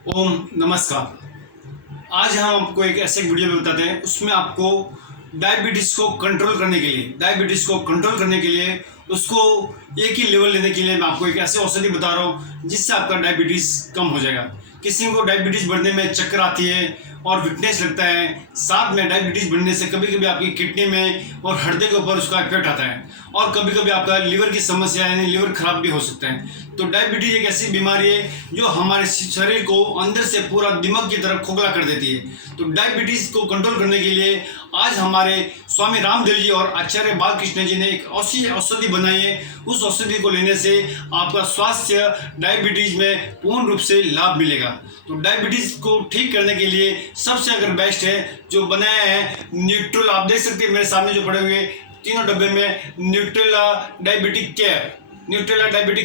ओम नमस्कार। आज हम आपको एक ऐसे वीडियो में बताते हैं, उसमें आपको डायबिटीज को कंट्रोल करने के लिए उसको एक ही लेवल लेने के लिए मैं आपको एक ऐसे औषधि बता रहा हूँ जिससे आपका डायबिटीज कम हो जाएगा। किसी को डायबिटीज बढ़ने में चक्कर आती है और वीकनेस लगता है, साथ में डायबिटीज बढ़ने से कभी कभी आपकी किडनी में और हृदय के ऊपर उसका इफेक्ट आता है और कभी कभी आपका लीवर की समस्या यानी लीवर खराब भी हो सकता है। तो डायबिटीज एक ऐसी बीमारी है जो हमारे शरीर को अंदर से पूरा दिमाग की तरफ खोखला कर देती है। तो डायबिटीज को कंट्रोल करने के लिए आज हमारे स्वामी रामदेव जी और आचार्य बालकृष्ण जी ने एक औषधि बनाई है। उस औषधि को लेने से आपका स्वास्थ्य डायबिटीज में पूर्ण रूप से लाभ मिलेगा। तो डायबिटीज को ठीक करने के लिए सबसे अगर बेस्ट है जो बनाया है न्यूट्रोल, आप देख सकते हैं मेरे सामने जो पड़े हुए तीनों डब्बे में न्यूट्रेला डायबिटिक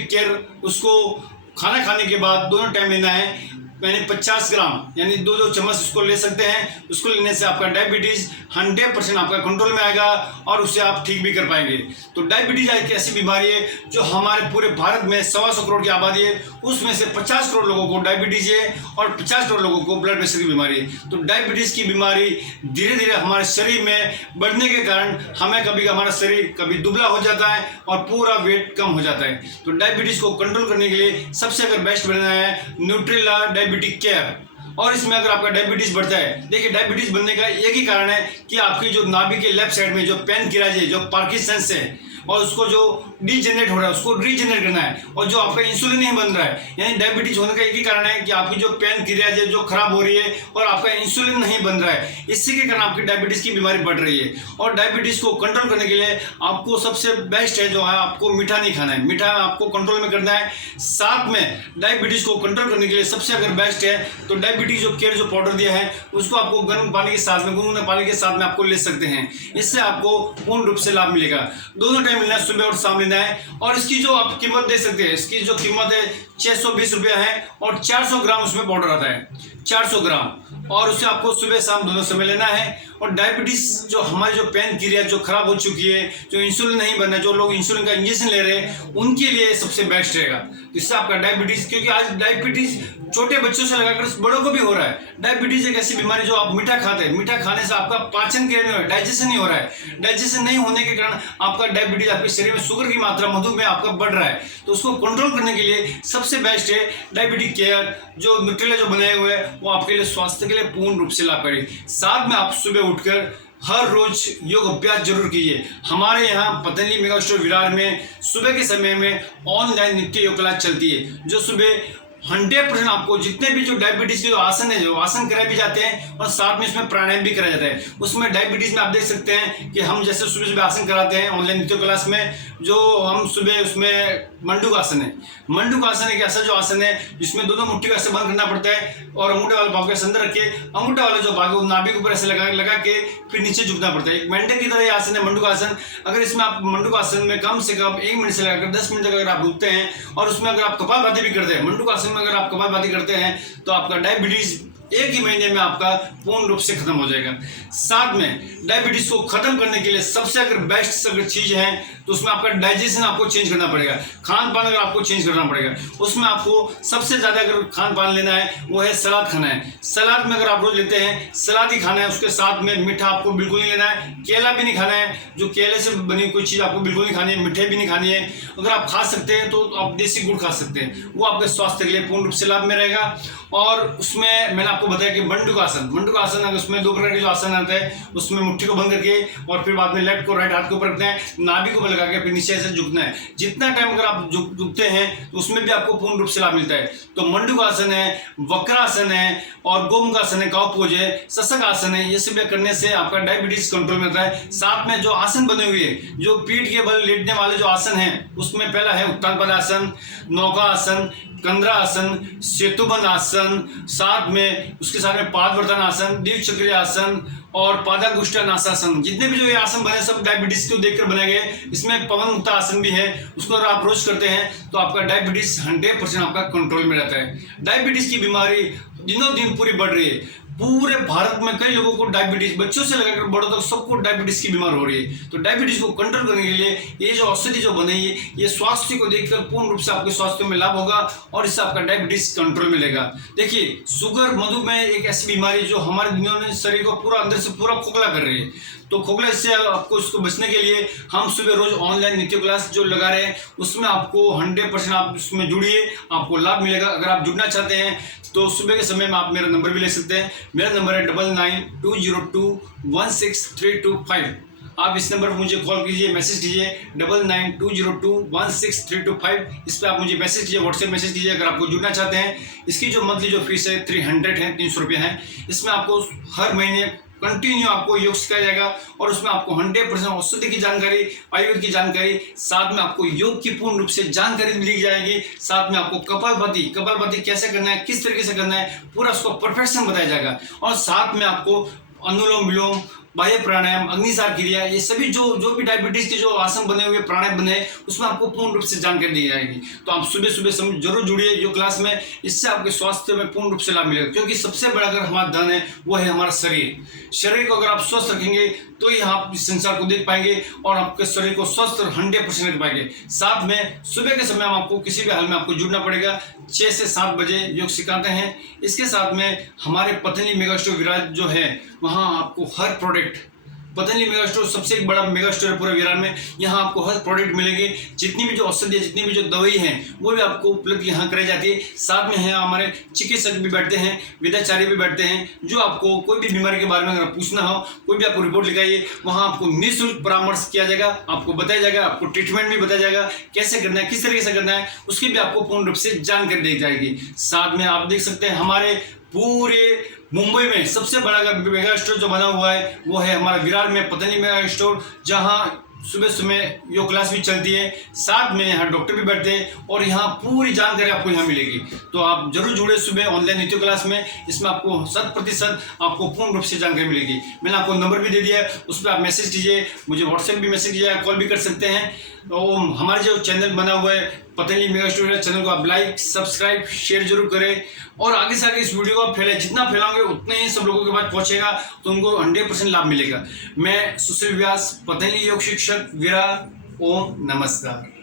केयर, उसको खाना खाने के बाद दोनों टाइम लेना है। यानी 50 ग्राम यानी 2-2 चम्मच उसको ले सकते हैं। उसको लेने से आपका डायबिटीज 100% आपका कंट्रोल में आएगा और उसे आप ठीक भी कर पाएंगे। तो डायबिटीज एक ऐसी बीमारी है जो हमारे पूरे भारत में 125 करोड़ की आबादी है, उसमें से 50 करोड़ लोगों को डायबिटीज है और 50 करोड़ लोगों को ब्लड प्रेशर की बीमारी है। तो डायबिटीज की बीमारी धीरे धीरे हमारे शरीर में बढ़ने के कारण हमें कभी हमारा शरीर कभी दुबला हो जाता है और पूरा वेट कम हो जाता है। तो डायबिटीज को कंट्रोल करने के लिए सबसे अगर बेस्ट बनाना है न्यूट्रेला डायबिटिक केयर। और इसमें अगर आपका डायबिटीज बढ़ता है, देखिए डायबिटीज बनने का एक ही कारण है कि आपकी जो नाभि के लेफ्ट साइड में जो पैनक्रियाज है, जो पार्किंसंस है और उसको जो डीजेनरेट हो रहा है उसको रीजेनरेट करना है, और जो आपका इंसुलिन नहीं बन रहा है, यानी डायबिटीज होने का एक ही कारण है कि आपकी जो पैनक्रियाज है जो खराब हो रही है और आपका इंसुलिन नहीं बन रहा है। इसी के कारण आपकी डायबिटीज की बीमारी बढ़ रही है। और डायबिटीज को कंट्रोल करने के लिए आपको सबसे बेस्ट है जो है आपको मीठा नहीं खाना है, मीठा आपको कंट्रोल में करना है। साथ में डायबिटीज को कंट्रोल करने के लिए सबसे अगर बेस्ट है तो डायबिटीज जो केयर जो पाउडर दिया है उसको आपको गर्म पानी के साथ में, गुनगुने पानी के साथ में आपको ले सकते हैं। इससे आपको पूर्ण रूप से लाभ मिलेगा। दोनों टाइम मिलना है, सुबह और शाम लेना है। और इसकी जो आप कीमत दे सकते हैं, इसकी जो कीमत है 620 रुपया है और 400 ग्राम उसमें पाउडर आता है, 400 ग्राम, और उसे आपको सुबह शाम दोनों समय लेना है। और डायबिटीज जो हमारी जो पैनक्रिया जो खराब हो चुकी है, जो इंसुलिन नहीं बना, जो लोग इंसुलिन का इंजेक्शन ले रहे हैं, उनके लिए सबसे बेस्ट रहेगा। इससे आपका डायबिटीज, क्योंकि आज डायबिटीज छोटे बच्चों से लगाकर बड़ों को भी हो रहा है। डायबिटीज एक ऐसी बीमारी जो आप मीठा खाते हैं, मीठा खाने से आपका पाचन क्रिया नहीं हो रहा है, डाइजेशन नहीं हो रहा है। डाइजेशन नहीं होने के कारण आपका डायबिटीज, आपके शरीर में शुगर की मात्रा, मधुमेह आपका बढ़ रहा है। तो उसको कंट्रोल करने के लिए सबसे बेस्ट है डायबिटिक केयर। जो न्यूट्रेला जो बनाए हुए हैं वो आपके लिए स्वास्थ्य के लिए पूर्ण रूप से लाभकारी। साथ में आप सुबह उठकर हर रोज योग अभ्यास जरूर कीजिए। हमारे यहाँ पतंजलि मेगा स्टोर विरार में सुबह के समय में ऑनलाइन नित्य योग क्लास चलती है, जो सुबह 100% आपको जितने भी जो डायबिटीज के जो आसन है, जो आसन कराए भी जाते हैं और साथ में इसमें प्राणायाम भी कराया जाता है। उसमें डायबिटीज में आप देख सकते हैं कि हम जैसे सुबह सुबह आसन कराते हैं ऑनलाइन नित्य क्लास में, जो हम सुबह उसमें मंडूक आसन है। मंडूक आसन एक ऐसा जो आसन है जिसमें दोनों मुट्ठी को ऐसे बंद करना पड़ता है और अंगूठे वाले भाग के अंदर रख के अंगूठा वाले जो भाग है नाभि के ऊपर ऐसे लगा के फिर नीचे झुकना पड़ता है। एक मेंढक की तरह ये आसन है मंडूक आसन। अगर इसमें आप मंडूक आसन में कम से कम 1 मिनट से लगाकर 10 मिनट तक अगर आप रुकते हैं और उसमें अगर आप कपालभाति भी करते हैं, मंडूक आसन में अगर आप कपालभाति करते हैं तो आपका डायबिटीज 1 ही महीने में आपका पूर्ण रूप से खत्म हो जाएगा। साथ में डायबिटीज को खत्म करने के लिए सबसे अगर बेस्ट अगर चीज है तो उसमें आपका डाइजेशन आपको चेंज करना पड़ेगा, खान पान अगर आपको चेंज करना पड़ेगा। उसमें आपको सबसे ज्यादा अगर खान पान लेना है वो है सलाद खाना है। सलाद में अगर आप रोज लेते हैं सलाद ही खाना है, उसके साथ में मीठा आपको बिल्कुल नहीं लेना है, केला भी नहीं खाना है, जो केले से बनी कोई चीज आपको बिल्कुल नहीं खानी है, मिठाई भी नहीं खानी है। अगर आप खा सकते हैं तो आप देसी गुड़ खा सकते हैं, वो आपके स्वास्थ्य के लिए पूर्ण रूप से लाभ में रहेगा। और उसमें मैंने आपको बताया कि मंडूक आसन अगर उसमें 2 प्रकार के जो आसन आते हैं, उसमें मुट्ठी को बंद करके और फिर बाद में लेफ्ट को राइट हाथ के ऊपर रखना है, नाभि को लगा के फिर नीचे ऐसे झुकना है। जितना टाइम अगर आप झुकते हैं तो उसमें भी आपको पूर्ण रूप से लाभ मिलता है। तो मंडूक आसन है, वक्रासन है और गोमुख आसन है, काउ पोज है, शशक आसन है, ये सब करने से आपका डायबिटीज कंट्रोल में रहता है। साथ में जो आसन बने हुए हैं, जो पीठ के बल लेटने वाले जो आसन है, उसमें पहला है उत्तान पदासन, नौका आसन, कंद्रा आसन, सेतुबंध आसन, साथ में उसके साथ में पादवर्धन आसन, दीप चक्रीय आसन और पादाकुष्ठानासन। जितने भी जो ये आसन बने सब डायबिटीज को देखकर बनाए गए। इसमें पवन मुक्ता आसन भी है, उसको अगर आप रोज करते हैं तो आपका डायबिटीज 100% आपका कंट्रोल में रहता है। डायबिटीज की बीमारी दिनों दिन पूरी बढ़ रही है। पूरे भारत में कई लोगों को डायबिटीज, बच्चों से लेकर बड़ों तक सबको डायबिटीज की बीमार हो रही है। तो डायबिटीज को कंट्रोल करने के लिए ये जो औषधि जो बनाई है, ये स्वास्थ्य को देखकर पूर्ण रूप से आपके स्वास्थ्य में लाभ होगा और इससे आपका डायबिटीज कंट्रोल में रहेगा। देखिए, शुगर मधुमेह एक ऐसी बीमारी जो हमारे दिनों में शरीर को पूरा अंदर से पूरा खोखला कर रही है। तो खोखला इससे आपको इसको बचने के लिए हम सुबह रोज ऑनलाइन नित्य क्लास जो लगा रहे हैं उसमें आपको 100% आप उसमें जुड़िए, आपको लाभ मिलेगा। अगर आप जुड़ना चाहते हैं तो सुबह के समय में आप मेरा नंबर भी ले सकते हैं। मेरा नंबर है 9920216325। आप इस नंबर पर मुझे कॉल कीजिए, मैसेज कीजिए 9920216325। इस पर आप मुझे मैसेज कीजिए, व्हाट्सएप मैसेज कीजिए अगर आपको जुड़ना चाहते हैं। इसकी जो मंथली जो फीस है 300 है, 300 रुपये है। इसमें आपको हर महीने कंटिन्यू आपको योग सिखाया जाएगा और उसमें आपको 100% औषधि की जानकारी, आयुर्वेद की जानकारी, साथ में आपको योग की पूर्ण रूप से जानकारी मिल जाएगी। साथ में आपको कपालभाति कैसे करना है, किस तरीके से करना है, पूरा उसको परफेक्शन बताया जाएगा। और साथ में आपको अनुलोम विलोम, बाह्य प्राणायाम, अग्निसार क्रिया, ये सभी जो भी डायबिटीज के जो आसन बने हुए, प्राणायाम बने हैं, उसमें आपको पूर्ण रूप से जानकारी दी जाएगी। तो आप सुबह सुबह जरूर जुड़िए योग क्लास में। इससे आपके स्वास्थ्य में पूर्ण रूप से लाभ मिलेगा, क्योंकि सबसे बड़ा अगर हमारा धन है वो है हमारा शरीर को अगर आप स्वस्थ रखेंगे तो ही आप इस संसार को देख पाएंगे और आपके शरीर को स्वस्थ 100% रख पाएंगे। साथ में सुबह के समय आपको किसी भी हाल में आपको जुड़ना पड़ेगा। 6 से 7 बजे योग सिखाते हैं। इसके साथ में हमारे पतंजलि मेगा स्टोर विराज जो है, वहाँ आपको हर प्रोडक्ट, पतंजलि मेगा स्टोर सबसे एक बड़ा मेगा स्टोर है पूरे विरार में। यहाँ आपको हर प्रोडक्ट मिलेंगे। जितनी भी जो औषधि, जितनी भी जो दवाई है वो भी आपको उपलब्ध यहाँ कराई जाती है। साथ में है हमारे चिकित्सक भी बैठते हैं, वेदाचार्य भी बैठते हैं, जो आपको कोई भी बीमारी के बारे में अगर पूछना हो, कोई भी आपको रिपोर्ट लिखाइए, वहाँ आपको निःशुल्क परामर्श किया जाएगा, आपको बताया जाएगा, आपको ट्रीटमेंट भी बताया जाएगा, कैसे करना है, किस तरीके से करना है, उसकी भी आपको पूर्ण रूप से जानकारी दी जाएगी। साथ में आप देख सकते हैं हमारे पूरे मुंबई में सबसे बड़ा मेगा स्टोर जो बना हुआ है वो है हमारा विरार में पतंजलि मेगा स्टोर, जहाँ सुबह सुबह योग क्लास भी चलती है। साथ में यहाँ डॉक्टर भी बैठते हैं और यहाँ पूरी जानकारी आपको यहाँ मिलेगी। तो आप जरूर जुड़े सुबह ऑनलाइन नित्य क्लास में। इसमें आपको 100% आपको पूर्ण रूप से जानकारी मिलेगी। मैंने आपको नंबर भी दे दिया है, उस पर आप मैसेज कीजिए, मुझे व्हाट्सएप भी मैसेज कीजिए, कॉल भी कर सकते हैं। तो हमारे जो चैनल बना हुआ है पतंजलि मेगा स्टोर, चैनल को आप लाइक, सब्सक्राइब, शेयर जरूर करें और आगे से आगे इस वीडियो को आप फैलाएं। जितना फैलाओगे उतने ही सब लोगों के पास पहुंचेगा, तो उनको 100% लाभ मिलेगा। मैं सुशील व्यास, पतंजलि योग शिक्षक, विरार। ओम नमस्कार।